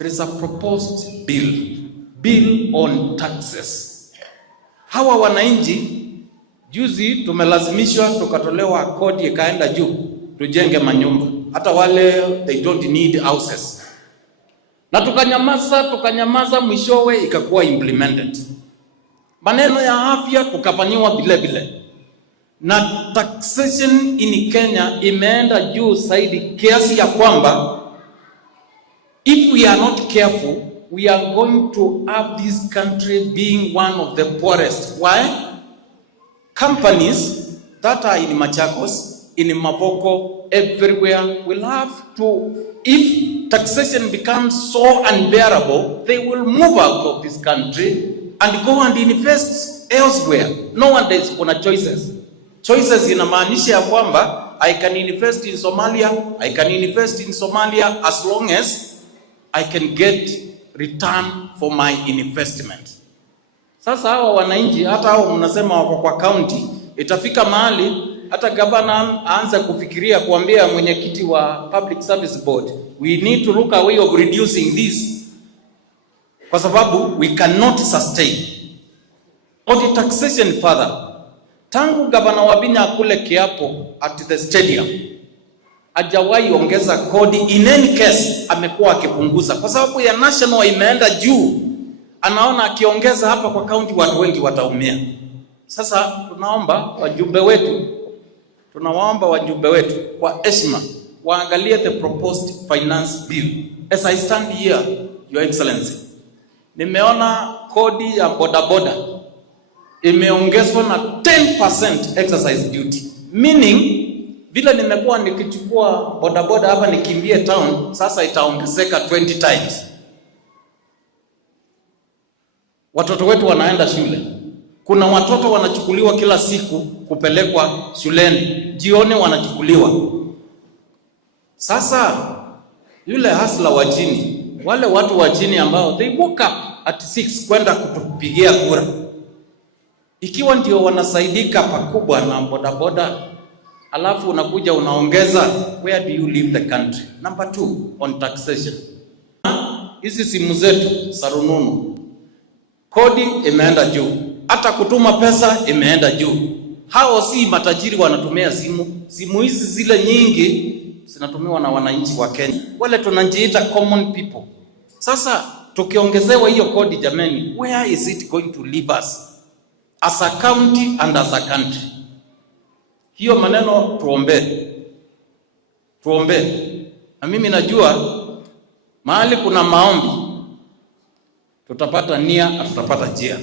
There is a proposed bill on taxes. Hawa wananchi juzi tumelazimishwa tukatolewa kodi ikaenda juu tujenge manyumba, hata wale they don't need houses, na tukanyamaza, mwishowe ikakuwa implemented. Maneno ya afya tukafanyiwa vile, na taxation in Kenya imeenda juu zaidi kiasi ya kwamba if we are not careful, we are going to have this country being one of the poorest. Why? Companies that are in Machakos, in Mavoko, everywhere will have to, if taxation becomes so unbearable, they will move out of this country and go and invest elsewhere. No one is kuna choices. Choices inamaanisha ya kwamba I can invest in Somalia, I can invest in Somalia as long as I can get return for my investment. Sasa hawa wananchi, hata hao mnasema wako kwa county, itafika mahali hata governor aanze kufikiria kuambia mwenyekiti wa Public Service Board, we need to look a way of reducing this, kwa sababu we cannot sustain on the taxation further. Tangu governor Wavinya kule kiapo at the stadium, hajawahi ongeza kodi. In any case amekuwa akipunguza kwa sababu ya national imeenda juu. Anaona akiongeza hapa kwa county watu wengi wataumia. Sasa tunawaomba wajumbe wetu kwa heshima waangalie the proposed finance bill. As I stand here, Your Excellency, nimeona kodi ya bodaboda imeongezwa na 10% exercise duty, meaning vile nimekuwa nikichukua bodaboda hapa nikimbie town, sasa itaongezeka 20 times. Watoto wetu wanaenda shule. Kuna watoto wanachukuliwa kila siku kupelekwa shuleni, jioni wanachukuliwa. Sasa yule hustler wa chini, wale watu wa chini ambao they woke up at 6 kwenda kutupigia kura, ikiwa ndio wanasaidika pakubwa na bodaboda, alafu unakuja unaongeza, where do you leave the country? Number 2, on taxation. Hizi simu zetu za rununu, kodi imeenda juu, hata kutuma pesa imeenda juu. Hao si matajiri wanatumia simu hizi, zile nyingi zinatumiwa na wananchi wa Kenya, wale tunajiita common people. Sasa tukiongezewa hiyo kodi, jameni, where is it going to leave us as a county and as a country? Hiyo maneno tuombe. Na mimi najua mahali kuna maombi tutapata nia, tutapata njia.